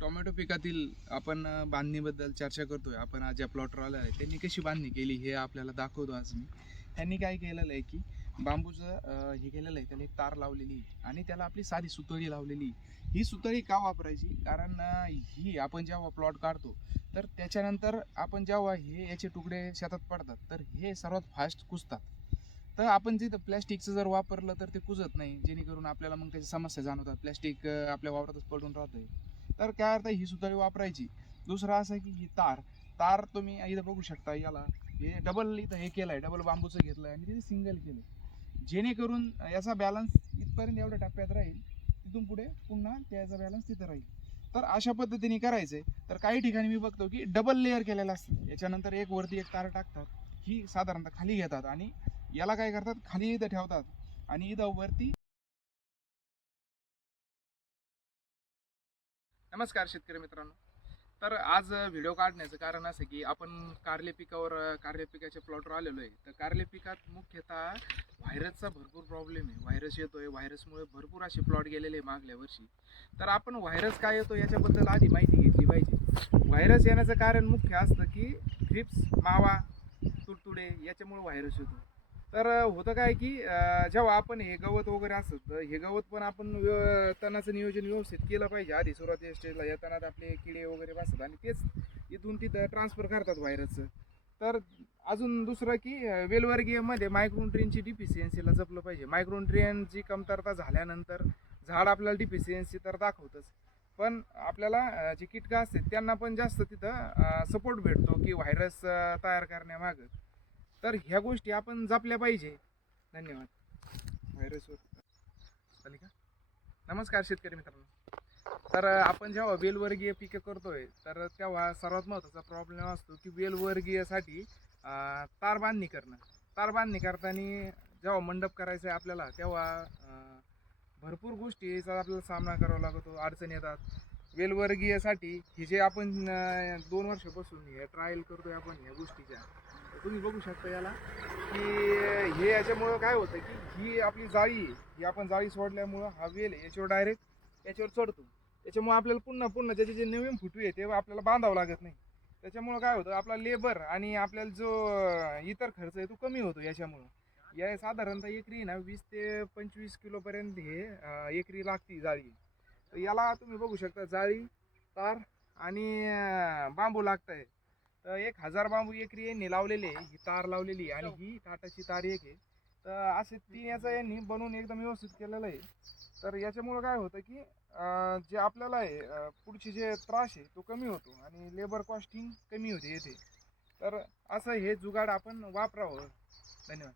Tomato पिकातील आपण बांधणीबद्दल चर्चा करतोय. आपण आज ज्या प्लॉटवर आलो आहे त्यांनी कशी बांधणी केली हे आपल्याला दाखवतो आज मी. त्यांनी काय केलेलं आहे की बांबूचं हे केलेलं आहे. त्याला एक तार लावलेली आणि त्याला आपली साधी सुतळी लावलेली ही सुतळी का वापरायची? कारण ही आपण जेव्हा प्लॉट काढतो तर त्याच्यानंतर आपण जेव्हा हे याचे तुकडे शेतात पडतात तर हे सर्वात फास्ट कुजतात. तर आपण जिथं प्लॅस्टिकचं जर वापरलं तर ते कुजत नाही. जेणेकरून आपल्याला मग त्याची समस्या जाणवतात. प्लॅस्टिक आपल्या वावरातच पडून राहतंय. तर काय अर्थ ही सुतळी वापरायची. दुसरं असं की ही तार. तार तुम्ही इथं बघू शकता याला हे डबल इथं हे केलंय डबल बांबूचं घेतलंय आणि तिथे सिंगल केलंय. जेणेकरून याचा बॅलन्स इथपर्यंत एवढ्या टप्प्यात राहील तिथून पुढे पुन्हा त्याचा बॅलन्स तिथं राहील. तर अशा पद्धतीने करायचंय. तर काही ठिकाणी मी बघतो की डबल लेअर केलेलं असतं. याच्यानंतर एक वरती एक तार टाकतात. ही साधारणतः खाली घेतात आणि याला काय करतात? खाली इथं ठेवतात आणि इथं वरती नमस्कार शेतकरी मित्रांनो. तर आज व्हिडिओ काढण्याचं कारण असं की आपण कारले पिकावर कारले पिकाच्या प्लॉटवर आलेलो आहे. तर कारले पिकात मुख्यतः व्हायरसचा भरपूर प्रॉब्लेम आहे. व्हायरस येतो आहे व्हायरसमुळे भरपूर असे प्लॉट गेलेले आहे मागल्या वर्षी. तर आपण व्हायरस काय येतो याच्याबद्दल आधी माहिती घेतली पाहिजे. व्हायरस येण्याचं कारण मुख्य असतं की थ्रिप्स मावा तुडतुडे याच्यामुळे व्हायरस येतो. तर होतं काय की जेव्हा आपण हे गवत वगैरे असत तर हे गवत पण आपण व्य- तणाचं नियोजन व्यवस्थित केलं पाहिजे. आधी सुरुवातीच्या स्टेजला या तणात आपले किडे वगैरे बसतात आणि तेच इथून तिथं ट्रान्सफर करतात व्हायरसचं तर अजून दुसरं की वेलवर्गीयमध्ये मायक्रोन्ट्रियनची डिफिशियन्सीला जपलं पाहिजे. मायक्रोन्ट्रियनची कमतरता झाल्यानंतर झाड आपल्याला डिफिशियन्सी तर दाखवतच. पण आपल्याला जे कीटकं असतात त्यांना पण जास्त तिथं सपोर्ट भेटतो की व्हायरस तयार करण्यामागं. तर ह्या गोष्टी आपण जपल्या पाहिजे. धन्यवाद. व्हायरसवर का? नमस्कार शेतकरी मित्रांनो. तर आपण जेव्हा वेलवर्गीय पिकं करतोय तर तेव्हा सर्वात महत्त्वाचा प्रॉब्लेम असतो की वेलवर्गीयसाठी तार बांधणी करणं. तार बांधणी करताना जेव्हा मंडप करायचं आहे आपल्याला तेव्हा भरपूर गोष्टीचा आपल्याला सामना करावा लागतो अडचणी येतात. वेलवर्गीयसाठी हे जे आपण दोन वर्षापासून हे ट्रायल करतोय आपण ह्या गोष्टीच्या तुम्ही बघू शकता याला. की हे याच्यामुळं काय होतं की ही आपली जाळी आहे ही आपण जाळी सोडल्यामुळं हा वेल आहे याच्यावर डायरेक्ट याच्यावर चढतो. त्याच्यामुळे आपल्याला पुन्हा पुन्हा त्याचे जे नवीन फुटू आहे ते आपल्याला बांधावं लागत नाही. त्याच्यामुळं काय होतं आपला लेबर आणि आपल्याला जो इतर खर्च आहे तो कमी होतो याच्यामुळं. या साधारणतः एकरी ना वीस ते पंचवीस किलोपर्यंत हे एकरी लागती जाळी. तर याला तुम्ही बघू शकता जाळी तार आणि बांबू लागत आहे तर एक हजार बांबू एकरी यांनी लावलेले आहे. ही तार लावलेली आहे आणि ही. टाटाची तार एक आहे. तर असे तीन याचं यांनी बनवून एकदम व्यवस्थित केलेलं आहे. तर याच्यामुळं काय होतं की अं, जे आपल्याला आहे अं, पुढचे जे त्रास आहे तो कमी होतो आणि लेबर कॉस्टिंग कमी होते येते. तर असं हे जुगाड आपण वापरावं. धन्यवाद.